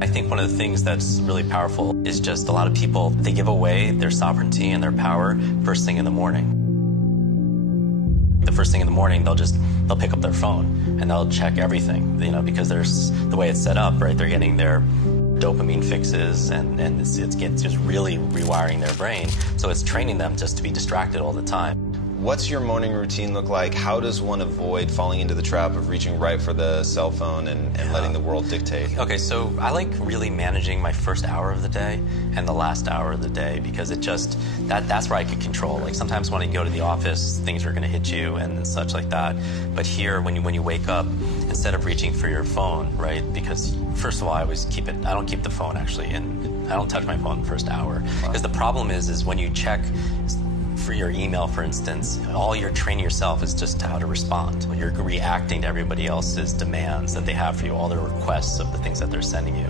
I think one of the things that's really powerful is just a lot of people, they give away their sovereignty and their power first thing in the morning. The first thing in the morning, they'll pick up their phone and they'll check everything, because there's the way it's set up, right? They're getting their dopamine fixes and it's just really rewiring their brain. So it's training them just to be distracted all the time. What's your morning routine look like? How does one avoid falling into the trap of reaching right for the cell phone and letting the world dictate? Okay, so I like really managing my first hour of the day and the last hour of the day because that's where I can control. Like sometimes when I go to the office, things are going to hit you and such like that. But here, when you wake up, instead of reaching for your phone, right? Because first of all, I don't keep the phone actually, and I don't touch my phone the first hour. Because the problem is when you check for your email, for instance, all you're training yourself is just how to respond. You're reacting to everybody else's demands that they have for you, all their requests of the things that they're sending you.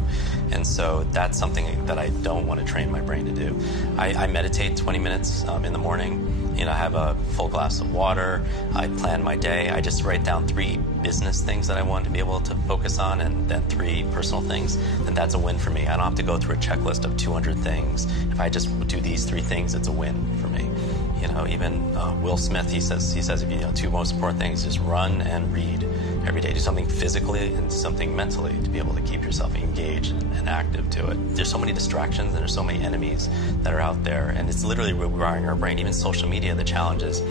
And so that's something that I don't want to train my brain to do. I meditate 20 minutes in the morning. I have a full glass of water. I plan my day. I just write down 3 business things that I want to be able to focus on and then 3 personal things. And that's a win for me. I don't have to go through a checklist of 200 things. If I just do these 3 things, it's a win for me. Even Will Smith, he says, 2 most important things is run and read every day. Do something physically and something mentally to be able to keep yourself engaged and active to it. There's so many distractions and there's so many enemies that are out there, and it's literally rewiring our brain. Even social media, the challenge is,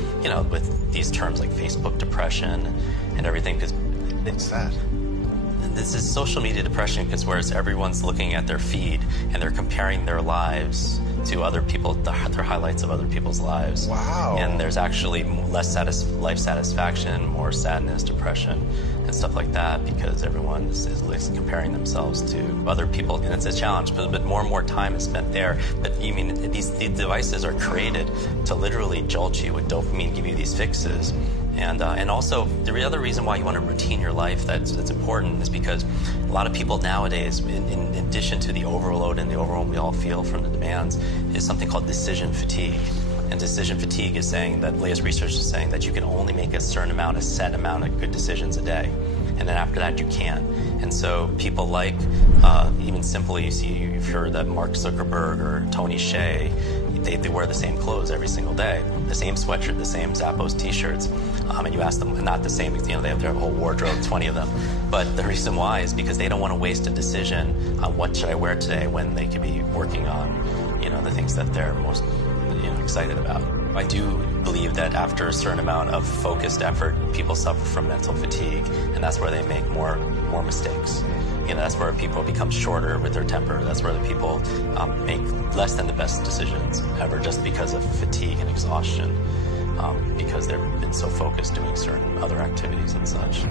with these terms like Facebook depression and everything, because what's that? This is social media depression because whereas everyone's looking at their feed and they're comparing their lives to other people, their highlights of other people's lives. Wow. And there's actually less life satisfaction, more sadness, depression, and stuff like that because everyone is comparing themselves to other people. And it's a challenge, but more and more time is spent there. But these devices are created to literally jolt you with dopamine, give you these fixes. And also, the other reason why you want to routine your life that's important is because a lot of people nowadays, in addition to the overload and the overwhelm we all feel from the demands, is something called decision fatigue. And decision fatigue is saying that, latest research is saying that you can only make a set amount of good decisions a day. And then after that, you can't. And so people like, even simply, you've heard that Mark Zuckerberg or Tony Hsieh, they wear the same clothes every single day, the same sweatshirt, the same Zappos t-shirts, and you ask them, not the same, they have their whole wardrobe, 20 of them. But the reason why is because they don't want to waste a decision on what should I wear today when they could be working on, the things that they're most, excited about. I do believe that after a certain amount of focused effort, people suffer from mental fatigue, and that's where they make more mistakes. That's where people become shorter with their temper. That's where the people make less than the best decisions ever just because of fatigue and exhaustion, because they've been so focused doing certain other activities and such.